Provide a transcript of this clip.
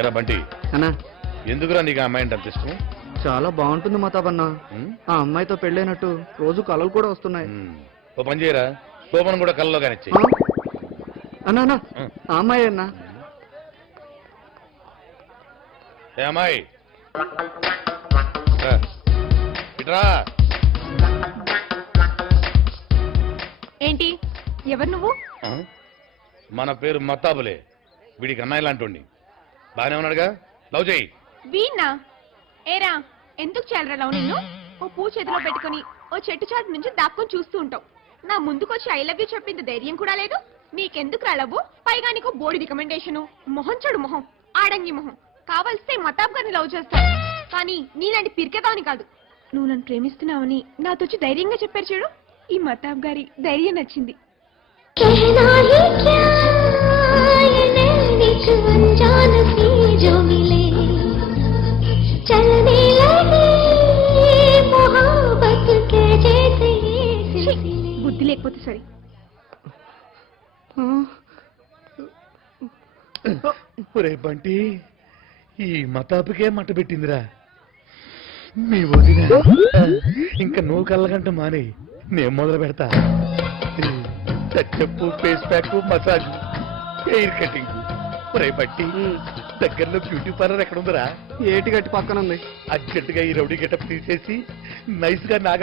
ఎరా బంటి అన్నా ఎందుకురా నీకు ఆ అమ్మాయి అంటే అంత ఇష్టం? చాలా బాగుంటుంది మతాబన్న. ఆ అమ్మాయితో పెళ్ళైనట్టు రోజు కలలు కూడా వస్తున్నాయి. ఓ పని చేయరా, శోభను కూడా కళ్ళలో కానిచ్చి. అన్నా అన్నా ఆ అమ్మాయి అన్నా. ఏ అమ్మాయి ఇట్రా. ఏంటి, ఎవరు నువ్వు? మన పేరు మత్తాబులే. వీడికి అన్నయ్య లాంటి బాగానే ఉన్నాడుగా, లవ్ చేయి. వీణ్ణా? ఏరా, ఎందుకు చేయాలరా లవ్ నిన్ను? ఓ పూ చేతిలో పెట్టుకుని ఓ చెట్టు చాటు నుంచి దాక్కుని చూస్తూ ఉంటావు. నా ముందుకొచ్చి ఐ లవ్ యూ చెప్పింది ధైర్యం కూడా లేదు. నీకెందుకు రా లవ్? పైగా నీకు బోర్డు రికమెండేషను. మొహం చెడు మొహం, ఆడంగి మొహం. కావలిస్తే మతాబ్ గారిని లవ్ చేస్తాను, కానీ నీలాంటి పిరికెదావని కాదు. నువ్వు నన్ను ప్రేమిస్తున్నావని నాతో వచ్చి ధైర్యంగా చెప్పారు చూడు, ఈ మతాబ్ గారి ధైర్యం నచ్చింది. బుద్ధి లేకపోతే సరే. ఒరే బంటి, ఈ మతాపుకే మట్ట పెట్టిందిరా మీ వదిన. ఇంకా నువ్వు కళ్ళగంట మానే, నేను మొదలు పెడతా. Touch up, face pack, massage, hair cutting. ఒరే బంటి, దగ్గరలో బ్యూటీ పార్లర్ ఎక్కడ ఉందిరా? ఏటి గట్టి పక్కన ఉంది. అర్జెంటుగా ఈ రౌడీ గెటప్ తీసేసి నైస్ గా నాగ